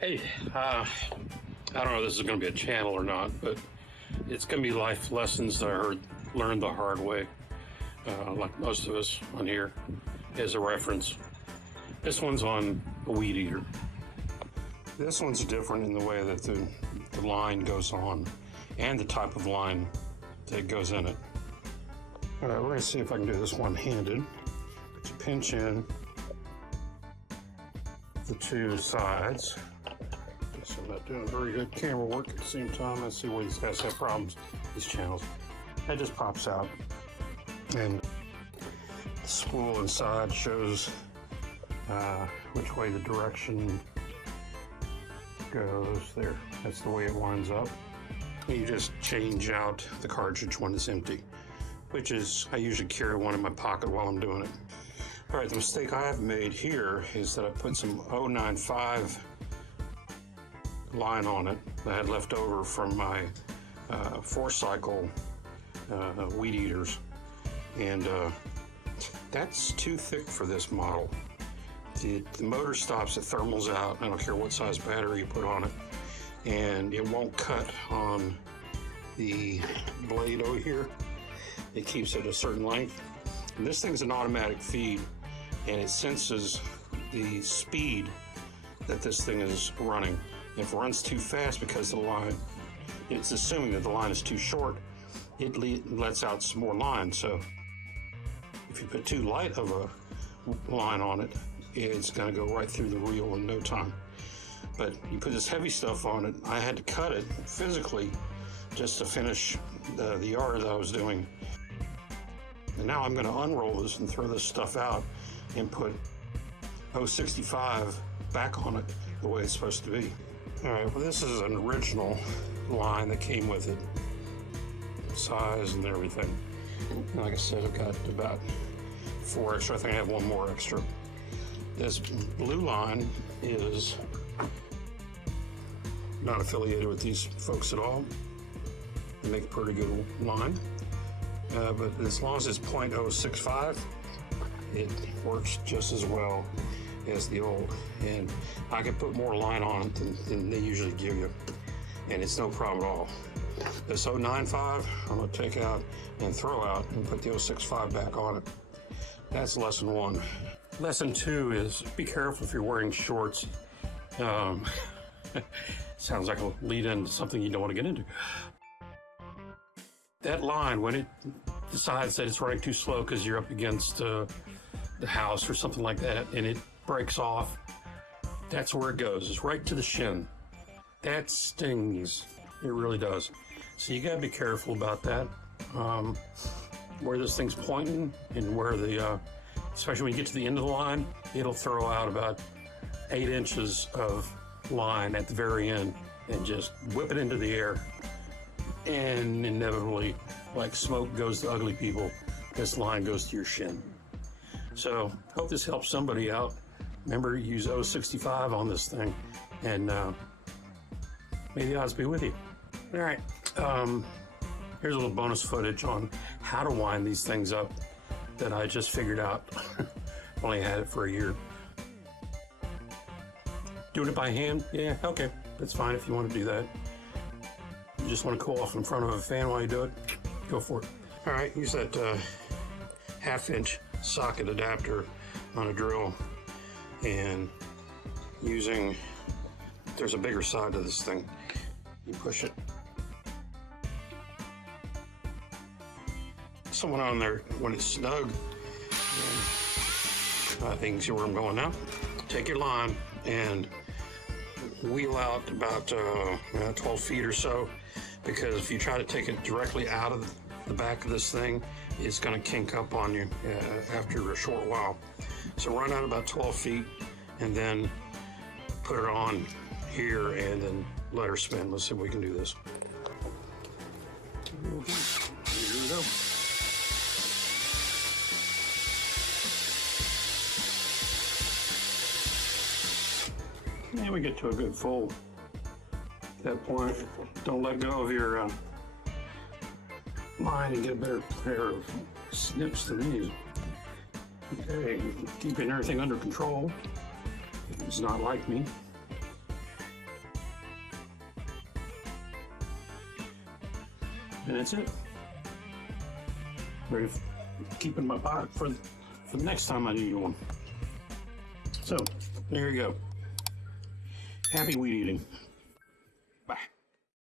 Hey, I don't know if this is going to be a channel or not, but it's going to be life lessons that I learned the hard way, like most of us on here, as a reference. This one's on a Weedeater. This one's different in the way that the line goes on and the type of line that goes in it. All right, we're going to see if I can do this one-handed. But you pinch in the two sides. Guess I'm not doing very good camera work at the same time. Let's see where these guys have problems, these channels. That just pops out. And the spool inside shows which way the direction goes there. That's the way it winds up. You just change out the cartridge when it's empty, which is, I usually carry one in my pocket while I'm doing it. All right, the mistake I have made here is that I put some 095 line on it that I had left over from my 4-cycle Weedeaters, and that's too thick for this model. The motor stops, it thermals out. I don't care what size battery you put on it, and it won't cut on the blade over here. It keeps it a certain length. And this thing's an automatic feed, and it senses the speed that this thing is running. If it runs too fast because the line, it's assuming that the line is too short, it lets out some more line. So if you put too light of a line on it, it's going to go right through the reel in no time. But you put this heavy stuff on it, I had to cut it physically just to finish the yard that I was doing. And now I'm going to unroll this and throw this stuff out and put 065 back on it the way it's supposed to be. All right, well, this is an original line that came with it, size and everything. And like I said, I've got about 4 extra. I think I have one more extra. This blue line is not affiliated with these folks at all. They make a pretty good line. But as long as it's 0.065, it works just as well as the old. And I can put more line on it than they usually give you, and it's no problem at all. This 095, I'm going to take out and throw out and put the 065 back on it. That's lesson 1. Lesson 2 is be careful if you're wearing shorts. Sounds like a lead into something you don't want to get into. That line, when it decides that it's running too slow because you're up against the house or something like that, and it breaks off, that's where it goes. It's right to the shin. That stings. It really does. So you got to be careful about that. Where this thing's pointing and where especially when you get to the end of the line, it'll throw out about 8 inches of line at the very end and just whip it into the air. And inevitably, like smoke goes to ugly people, this line goes to your shin. So hope this helps somebody out. Remember, use 065 on this thing, and may the odds be with you. All right, here's a little bonus footage on how to wind these things up that I just figured out. Only had it for a year. Doing it by hand? Yeah, okay, that's fine if you want to do that. You just want to cool off in front of a fan while you do it, go for it. All right, use that 1/2-inch socket adapter on a drill, and there's a bigger side to this thing. You push it. Someone on there, when it's snug, I think you can see where I'm going now. Take your line and wheel out about 12 feet or so, because if you try to take it directly out of the back of this thing, it's going to kink up on you after a short while. So run out about 12 feet and then put it on here and then let her spin. Let's see if we can do this. Okay, here we go. And we get to a good fold. At that point, don't let go of your line and get a better pair of snips than these. Okay, keeping everything under control. It's not like me. And that's it. Ready to keep in my pocket for the next time I need one. So, there you go. Happy weed eating.